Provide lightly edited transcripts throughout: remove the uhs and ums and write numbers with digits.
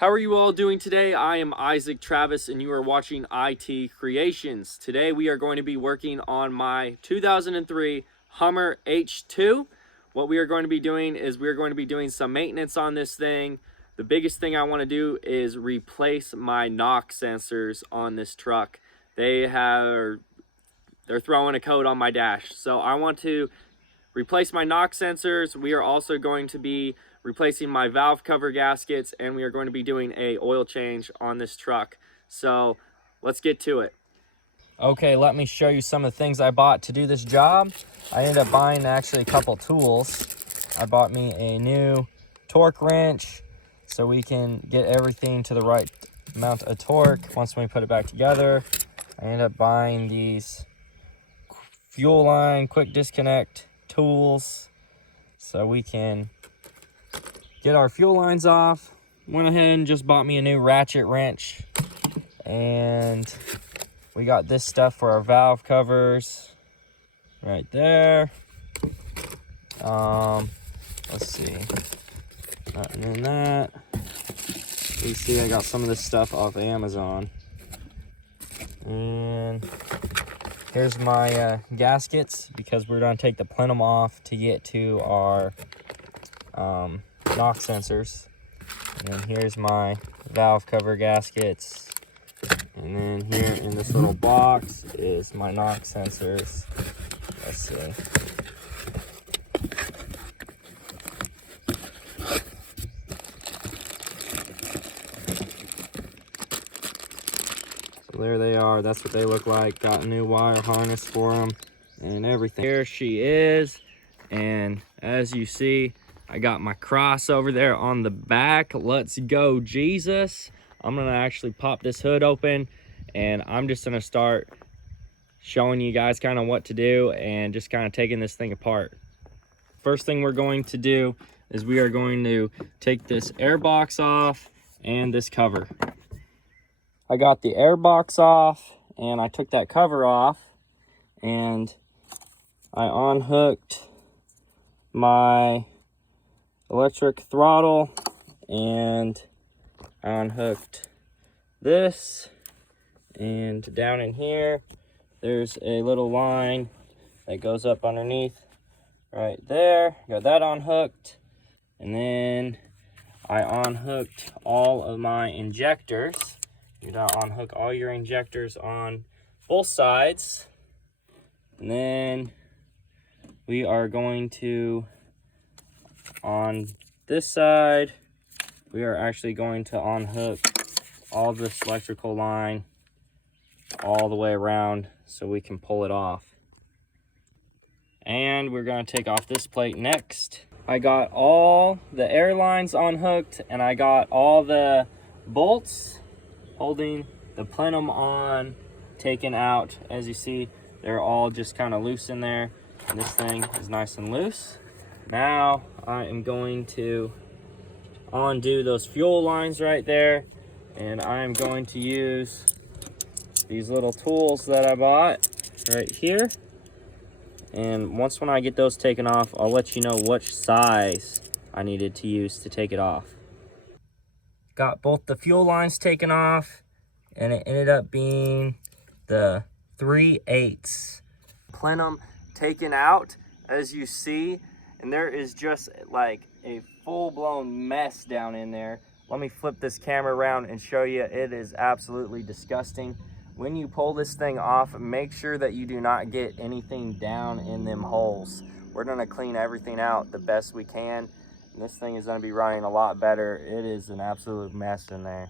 How are you all doing today? I am Issac Travis and you are watching IT Creations. Today we are going to be working on my 2003 Hummer H2. What we are going to be doing is we are going to be doing some maintenance on this thing. The biggest thing I want to do is replace my knock sensors on this truck. They're throwing a code on my dash. So I want to replace my knock sensors. We are also going to be replacing my valve cover gaskets, and we are going to be doing a oil change on this truck. So let's get to it. Okay, let me show you some of the things I bought to do this job. I ended up buying actually a couple tools. I bought me a new torque wrench so we can get everything to the right amount of torque once we put it back together. I ended up buying these fuel line quick disconnect tools so we can get our fuel lines off. Went ahead and just bought me a new ratchet wrench, and we got this stuff for our valve covers right there. Let's see, nothing in that. You see I got some of this stuff off Amazon, and here's my gaskets, because we're going to take the plenum off to get to our knock sensors. And then here's my valve cover gaskets. And then here in this little box is my knock sensors. Let's see. So there they are. That's what they look like. Got a new wire harness for them and everything. Here she is. And as you see, I got my cross over there on the back. Let's go, Jesus. I'm gonna actually pop this hood open, and I'm just gonna start showing you guys kind of what to do and just kind of taking this thing apart. First thing we're going to do is we are going to take this air box off and this cover. I got the air box off and I took that cover off, and I unhooked my electric throttle, and I unhooked this, and down in here there's a little line that goes up underneath right there. Got that unhooked, and then I unhooked all of my injectors. You gotta unhook all your injectors on both sides, and then we are going to, on this side, we are actually going to unhook all this electrical line all the way around so we can pull it off. And we're going to take off this plate next. I got all the air lines unhooked, and I got all the bolts holding the plenum on taken out. As you see, they're all just kind of loose in there, and this thing is nice and loose. Now I am going to undo those fuel lines right there, and I am going to use these little tools that I bought right here. And when I get those taken off, I'll let you know which size I needed to use to take it off. Got both the fuel lines taken off, and it ended up being the 3/8 plenum taken out, as you see. And there is just like a full-blown mess down in there. Let me flip this camera around and show you. It is absolutely disgusting. When you pull this thing off, make sure that you do not get anything down in them holes. We're gonna clean everything out the best we can. And this thing is gonna be running a lot better. It is an absolute mess in there.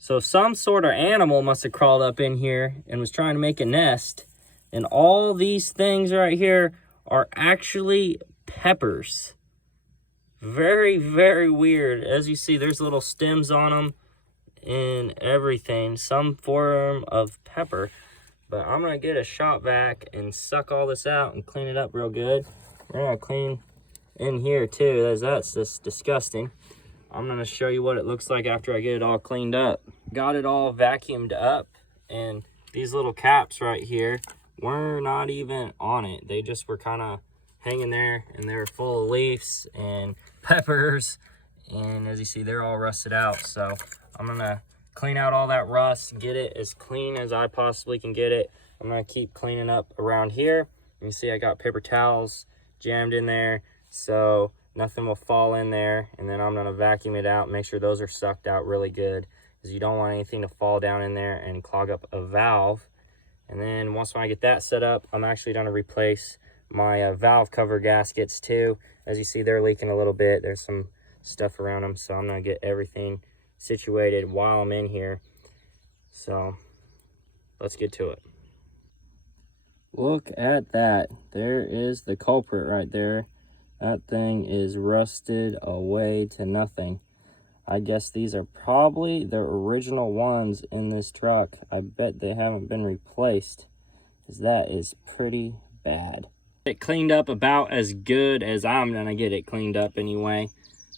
So some sort of animal must have crawled up in here and was trying to make a nest. And all these things right here are actually peppers. Very, very weird. As you see, there's little stems on them and everything, some form of pepper. But I'm gonna get a shop vac and suck all this out and clean it up real good. We're gonna clean in here too, as that's just disgusting. I'm gonna show you what it looks like after I get it all cleaned up. Got it all vacuumed up, and these little caps right here were not even on it. They just were kind of hanging there, and they were full of leaves and peppers And as you see, they're all rusted out. So I'm gonna clean out all that rust, get it as clean as I possibly can get it. I'm gonna keep cleaning up around here. You can see I got paper towels jammed in there, so nothing will fall in there. And then I'm gonna vacuum it out, make sure those are sucked out really good, because you don't want anything to fall down in there and clog up a valve. And then once I get that set up, I'm actually gonna replace my valve cover gaskets too. As you see, they're leaking a little bit. There's some stuff around them, so I'm gonna get everything situated while I'm in here. So let's get to it. Look at that. There is the culprit right there. That thing is rusted away to nothing. I guess these are probably the original ones in this truck. I bet they haven't been replaced, because that is pretty bad. It cleaned up about as good as I'm gonna get it cleaned up anyway.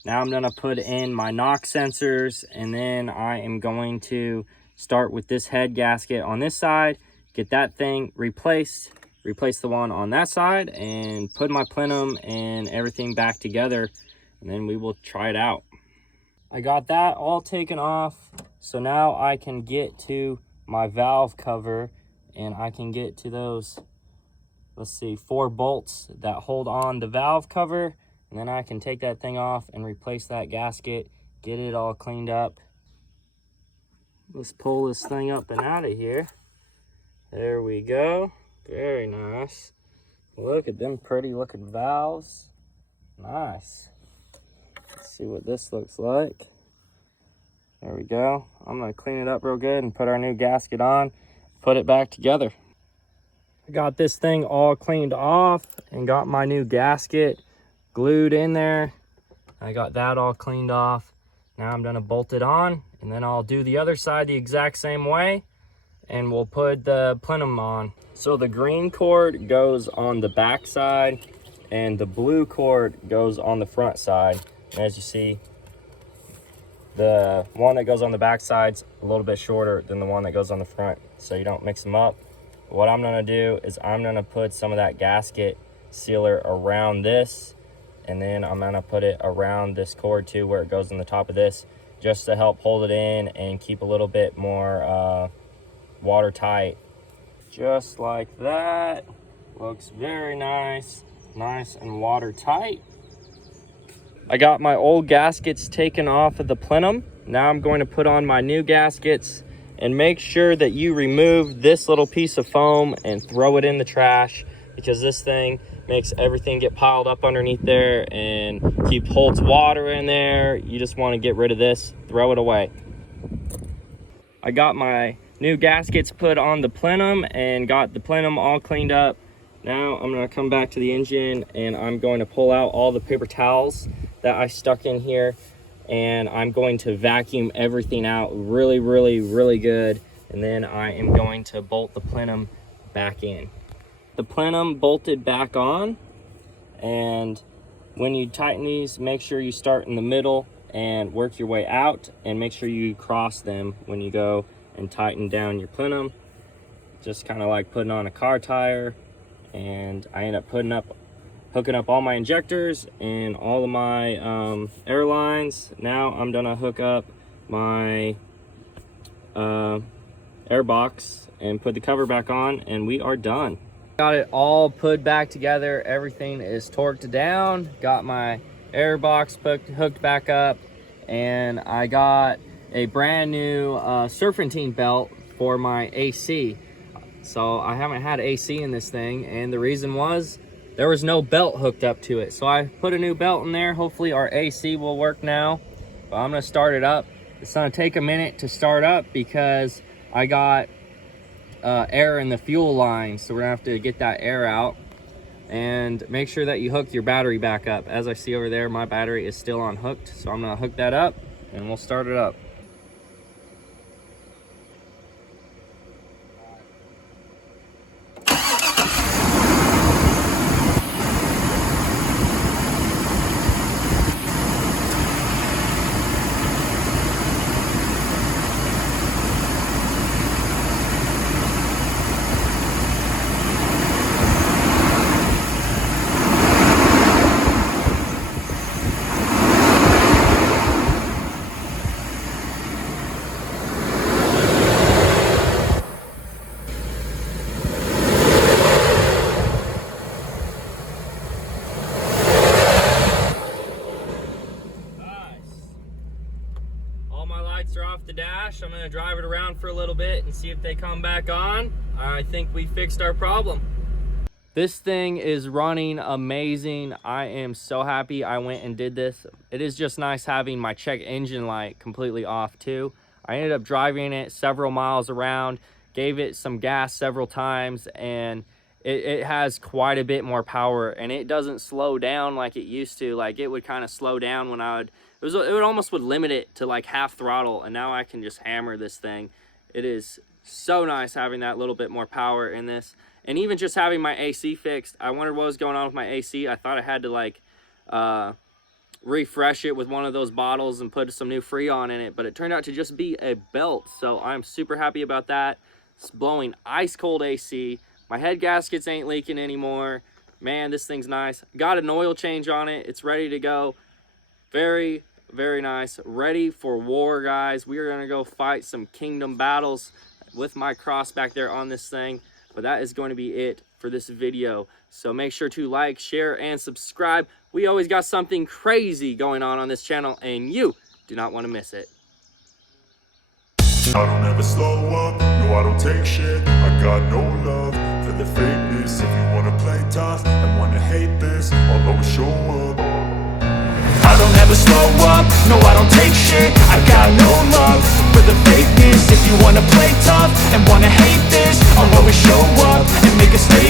Now I'm gonna put in my knock sensors, and then I am going to start with this head gasket on this side, get that thing replaced, replace the one on that side, and put my plenum and everything back together, and then we will try it out. I got that all taken off, so now I can get to my valve cover, and I can get to those, let's see, 4 bolts that hold on the valve cover, and then I can take that thing off and replace that gasket, get it all cleaned up. Let's pull this thing up and out of here. There we go. Very nice. Look at them pretty looking valves. Nice. Let's see what this looks like. There we go. I'm gonna clean it up real good and put our new gasket on, put it back together. I got this thing all cleaned off and got my new gasket glued in there. I got that all cleaned off. Now I'm gonna bolt it on, and then I'll do the other side the exact same way, and we'll put the plenum on. So the green cord goes on the back side, and the blue cord goes on the front side. And as you see, the one that goes on the back side's a little bit shorter than the one that goes on the front, so you don't mix them up. What I'm gonna do is I'm gonna put some of that gasket sealer around this, and then I'm gonna put it around this cord too, where it goes on the top of this, just to help hold it in and keep a little bit more watertight. Just like that. Looks very nice. Nice and watertight. I got my old gaskets taken off of the plenum. Now I'm going to put on my new gaskets, and make sure that you remove this little piece of foam and throw it in the trash, because this thing makes everything get piled up underneath there and holds water in there. You just want to get rid of this, throw it away. I got my new gaskets put on the plenum and got the plenum all cleaned up. Now I'm going to come back to the engine, and I'm going to pull out all the paper towels that I stuck in here, and I'm going to vacuum everything out really, really, really good, and then I am going to bolt the plenum back in. The plenum bolted back on, and when you tighten these, make sure you start in the middle and work your way out, and make sure you cross them when you go and tighten down your plenum, just kind of like putting on a car tire. And I end up hooking up all my injectors and all of my air lines. Now I'm gonna hook up my air box and put the cover back on, and we are done. Got it all put back together. Everything is torqued down. Got my air box hooked back up, and I got a brand new serpentine belt for my AC. So I haven't had AC in this thing, and the reason was there was no belt hooked up to it. So I put a new belt in there. Hopefully our AC will work now. But I'm gonna start it up. It's gonna take a minute to start up because I got air in the fuel line. So we're gonna have to get that air out. And make sure that you hook your battery back up. As I see over there, my battery is still unhooked. So I'm gonna hook that up and we'll start it up. crashed. I'm gonna drive it around for a little bit and see if they come back on. I think we fixed our problem. This thing is running amazing. I am so happy I went and did this. It is just nice having my check engine light completely off too. I ended up driving it several miles around, gave it some gas several times, and it has quite a bit more power, and it doesn't slow down like it used to. Like, it would kind of slow down when it would almost limit it to like half throttle, and now I can just hammer this thing. It is so nice having that little bit more power in this. And even just having my AC fixed, I wondered what was going on with my AC. I thought I had to like refresh it with one of those bottles and put some new Freon in it, but it turned out to just be a belt. So I'm super happy about that. It's blowing ice cold AC. My head gaskets ain't leaking anymore. Man, this thing's nice. Got an oil change on it. It's ready to go. Very, very nice. Ready for war, guys. We are gonna go fight some kingdom battles with my cross back there on this thing. But that is going to be it for this video. So make sure to like, share, and subscribe. We always got something crazy going on this channel, and you do not want to miss it. I don't ever slow up, no I don't take shit. I got no love for the fakeness. If you wanna play tough and wanna hate this, I'll always show up. I don't ever slow up, no I don't take shit. I got no love for the fakeness. If you wanna play tough and wanna hate this, I'll always show up and make a statement.